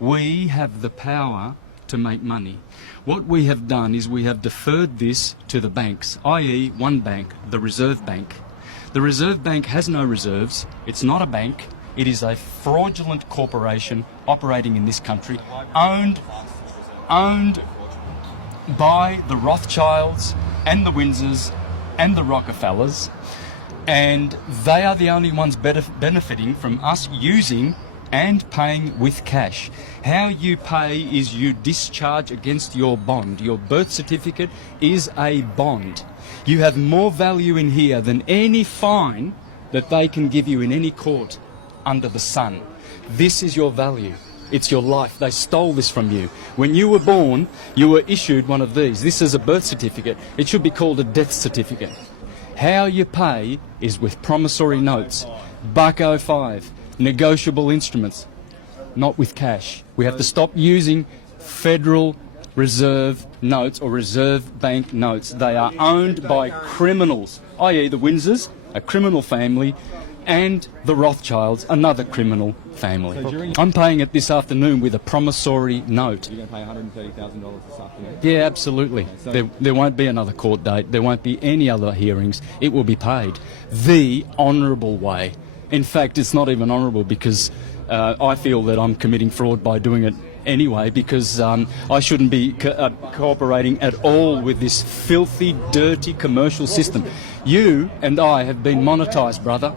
We have the power to make money. What we have done is we have deferred this to the banks, i.e. one bank, the Reserve Bank. The Reserve Bank has no reserves. It's not a bank. It is a fraudulent corporation operating in this country, owned by the Rothschilds and the Windsors and the Rockefellers, and they are the only ones benefiting from us using and paying with cash. How you pay is you discharge against your bond. Your birth certificate is a bond. You have more value in here than any fine that they can give you in any court under the sun. This is your value. It's your life. They stole this from you. When you were born, you were issued one of these. This is a birth certificate. It should be called a death certificate. How you pay is with promissory notes, $1.05, negotiable instruments, not with cash. We have to stop using Federal Reserve notes or Reserve Bank notes. They are owned by criminals, i.e. the Windsors, a criminal family, and the Rothschilds, another criminal family. I'm paying it this afternoon with a promissory note. You're going to pay $130,000 this afternoon? Yeah, absolutely. Okay, so there won't be another court date. There won't be any other hearings. It will be paid the honourable way. In fact, it's not even honourable because I feel that I'm committing fraud by doing it anyway, because I shouldn't be cooperating at all with this filthy, dirty commercial system. You and I have been monetised, brother.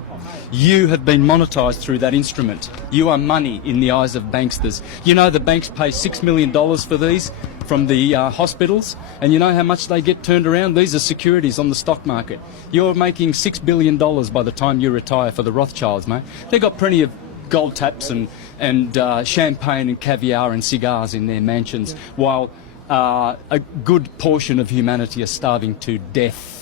You have been monetised through that instrument. You are money in the eyes of banksters. You know the banks pay $6 million for these from the hospitals, and you know how much they get turned around? These are securities on the stock market. You're making $6 billion by the time you retire for the Rothschilds, mate. They've got plenty of gold taps and champagne and caviar and cigars in their mansions, while a good portion of humanity are starving to death.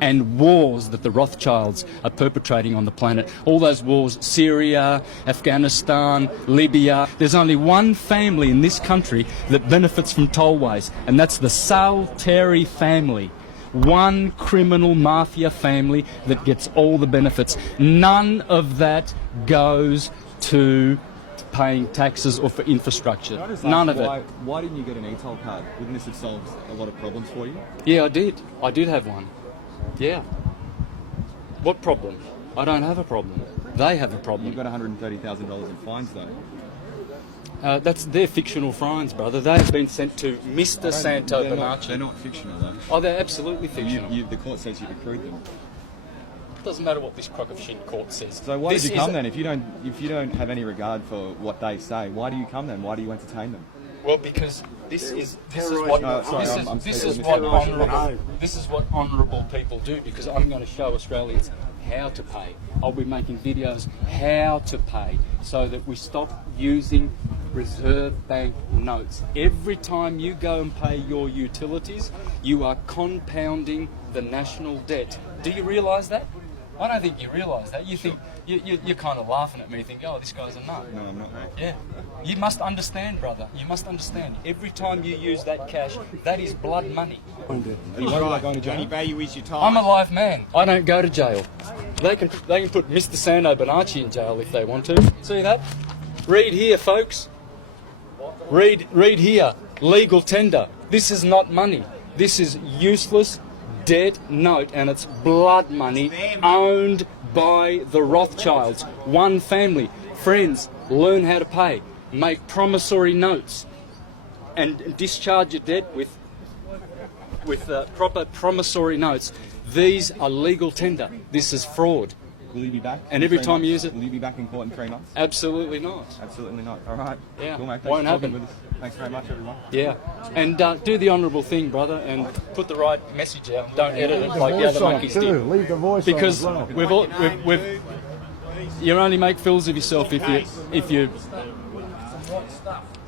And wars that the Rothschilds are perpetrating on the planet. All those wars, Syria, Afghanistan, Libya. There's only one family in this country that benefits from tollways, and that's the Salteri family. One criminal mafia family that gets all the benefits. None of that goes to paying taxes or for infrastructure. None of it. Why didn't you get an e-toll card? Wouldn't this have solved a lot of problems for you? Yeah, I did. I did have one. Yeah. What problem? I don't have a problem. They have a problem. You've got $130,000 in fines, though. That's their fictional fines, brother. They've been sent to Mr. Santo Bonacci. They're not fictional, though. Oh, they're absolutely fictional. The court says you've accrued them. Doesn't matter what this crock of shit court says. So why did you come then? If you don't have any regard for what they say, why do you come then? Why do you entertain them? Well, because this is what honourable people do. Because I'm going to show Australians how to pay. I'll be making videos how to pay so that we stop using Reserve Bank notes. Every time you go and pay your utilities, you are compounding the national debt. Do you realise that? I don't think you realise that. You think you're kind of laughing at me, think, oh, this guy's a nut. No, I'm not, mate. Yeah. You must understand, brother. You must understand. Every time you use that cash, that is blood money. Are you worried about going to jail? The only value is your time. I'm a live man. I don't go to jail. They can put Mr. Santo Bonacci in jail if they want to. See that? Read here, folks. Read here. Legal tender. This is not money. This is useless dead note, and it's blood money owned by the Rothschilds. One family. Friends, learn how to pay. Make promissory notes and discharge your debt with proper promissory notes. These are legal tender. This is fraud. Will you be back? And every time you use it... Will you be back in court in 3 months? Absolutely not. Absolutely not. All right. Yeah. Cool, mate. Thanks Won't for talking happen. with us. Thanks very much, everyone. Yeah. And do the honourable thing, brother, and put the right message out. Don't edit it like the other monkeys did. Leave the voice Because on as well. we've you only make fools of yourself if you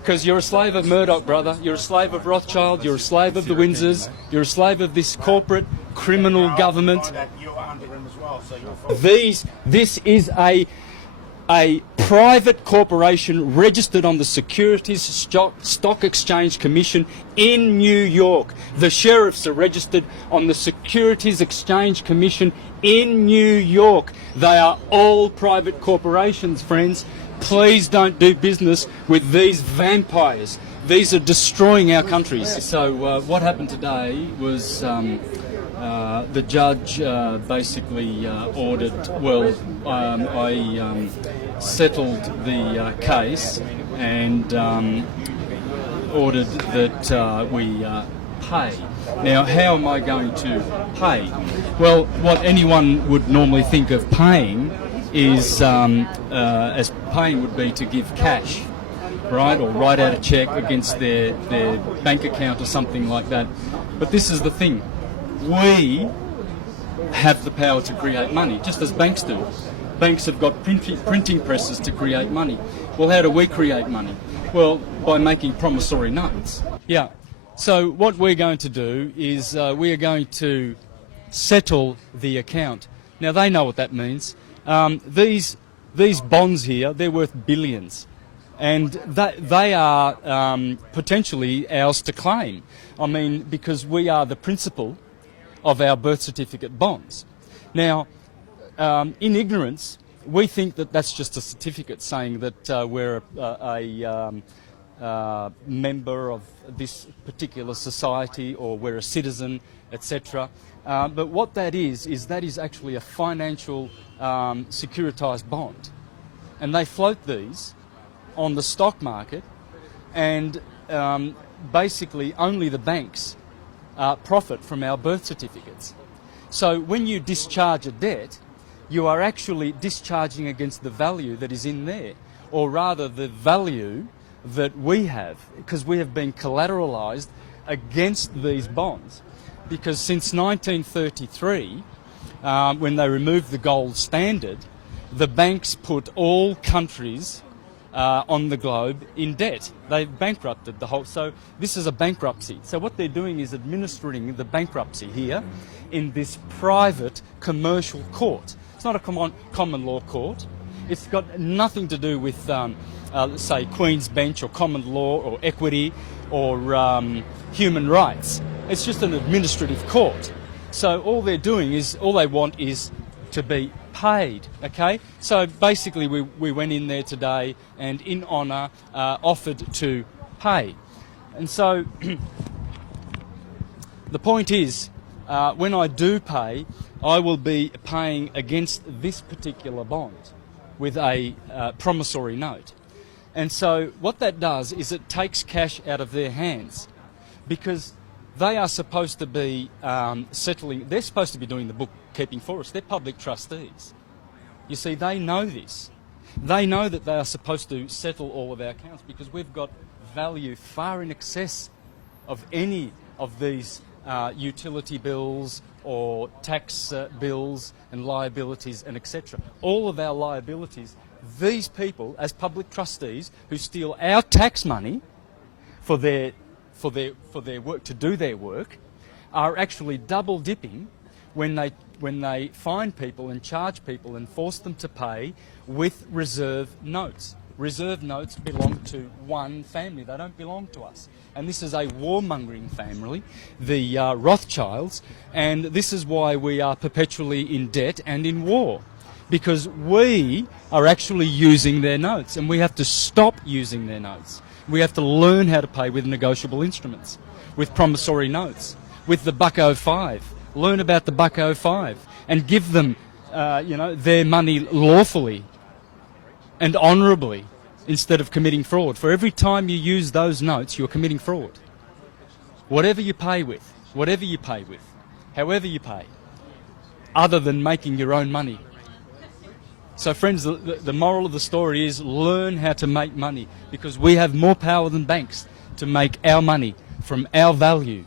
because you're a slave of Murdoch, brother. You're a slave of Rothschild. You're a slave of the Windsors. You're a slave of this corporate criminal government. This is a private corporation registered on the Securities Stock Exchange Commission in New York. The sheriffs are registered on the Securities Exchange Commission in New York. They are all private corporations, friends. Please don't do business with these vampires. These are destroying our countries. So what happened today was the judge basically ordered, I settled the case and ordered that we pay. Now, how am I going to pay? Well, what anyone would normally think of paying is, as paying would be to give cash, right, or write out a cheque against their bank account or something like that. But this is the thing. We have the power to create money, just as banks do. Banks have got printing presses to create money. Well, how do we create money? Well, by making promissory notes. Yeah. So what we're going to do is we are going to settle the account. Now, they know what that means. These bonds here, they're worth billions. And they are potentially ours to claim. I mean, because we are the principal of our birth certificate bonds. Now, in ignorance, we think that that's just a certificate saying that we're a member of this particular society or we're a citizen, etc. But what that is actually a financial securitized bond. And they float these on the stock market, and basically only the banks profit from our birth certificates. So when you discharge a debt, you are actually discharging against the value that is in there, or rather the value that we have, because we have been collateralized against these bonds. Because since 1933, when they removed the gold standard, the banks put all countries on the globe in debt. They've bankrupted the whole. So this is a bankruptcy. So what they're doing is administering the bankruptcy here in this private commercial court. It's not a common law court. It's got nothing to do with, say, Queen's Bench or common law or equity or human rights. It's just an administrative court. So all they're doing is, all they want is to be paid, okay? So basically we went in there today and in honour offered to pay. And so the point is, when I do pay, I will be paying against this particular bond with a promissory note. And so what that does is it takes cash out of their hands, because they are supposed to be settling, they're supposed to be doing the bookkeeping for us. They're public trustees. You see, they know this. They know that they are supposed to settle all of our accounts because we've got value far in excess of any of these utility bills or tax bills and liabilities and etc. All of our liabilities, these people as public trustees who steal our tax money for their work, to do their work, are actually double dipping when they fine people and charge people and force them to pay with reserve notes. Reserve notes belong to one family. They don't belong to us. And this is a warmongering family, the Rothschilds, and this is why we are perpetually in debt and in war, because we are actually using their notes, and we have to stop using their notes. We have to learn how to pay with negotiable instruments, with promissory notes, with the $1.05. Learn about the $1.05 and give them, their money lawfully and honourably instead of committing fraud. For every time you use those notes, you're committing fraud. Whatever you pay with, however you pay, other than making your own money. So friends, the moral of the story is learn how to make money, because we have more power than banks to make our money from our value.